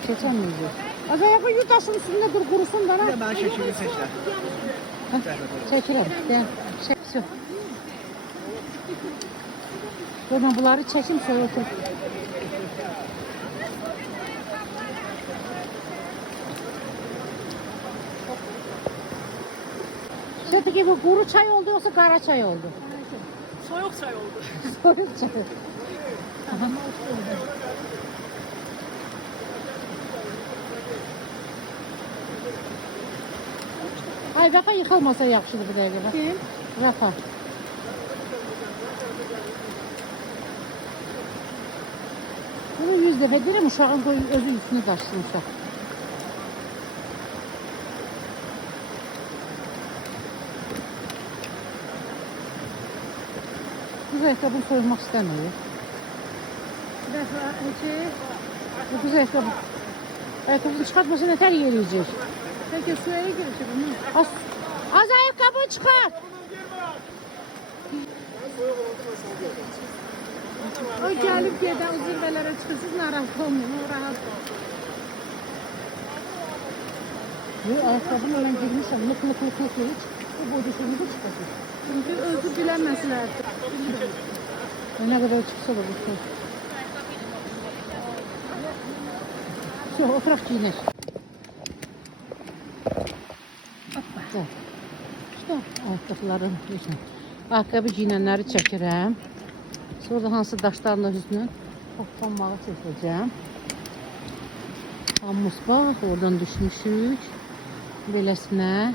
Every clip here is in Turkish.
Keçemeyeceğiz. Acayip bir taşın üstünde dur kurusun da. Bir de ben şekilde seçler. Çekilir. Gel. Çek. Dur ben bunları çekeyim şöyle otur. Şuradaki bu kuru çay oldu yoksa kara çay oldu? Soyuk çay oldu. Soyuk çay. Ay Rafa yıkılmasa yaxşıdır bir dəqiqə. Kim? Rafa. Bunu 100 dəfə deyirəm, uşağın özü üstünü daşısın uşaq. Kız ayakkabını soyulmak istemiyor. Bir defa Bu kız ayakkabını çıkartmasa ne ter yiyecek? peki suya girecek bunu. Az ayakkabını çıkart. O gelip gelen o zirvelere çıkırsız narahat olmuyor. O rahat ol. Bu ayakkabını ben girmişim. Lık hiç. Bu boyutunu da çıkartır. Çünkü özür dilenmesinler. Ne kadar çıksa da bu şey. Şu oturak giyinir. Hoppa. İşte ayakkabıların yüzünü. Ayakkabı giyinenleri çəkirəm. Sonra hansı daşlarla yüzünü toplanmağa çəkəcəm. Hamımız bax, oradan düşmüşük. Beləsinə.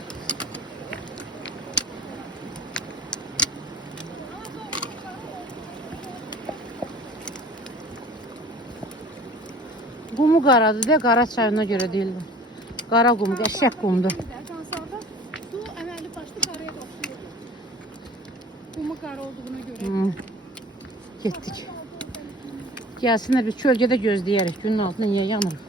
Qumu qaradır da, qara çayına görə deyil. Qara qum, qəşəng qumdur. Asansörde su əməlli başlı qaraya başlıyor. Kumu qara olduğuna göre. Getdik. Gəlsinlər bir kölgədə gözləyərik. Günün altında niyə yanırıq?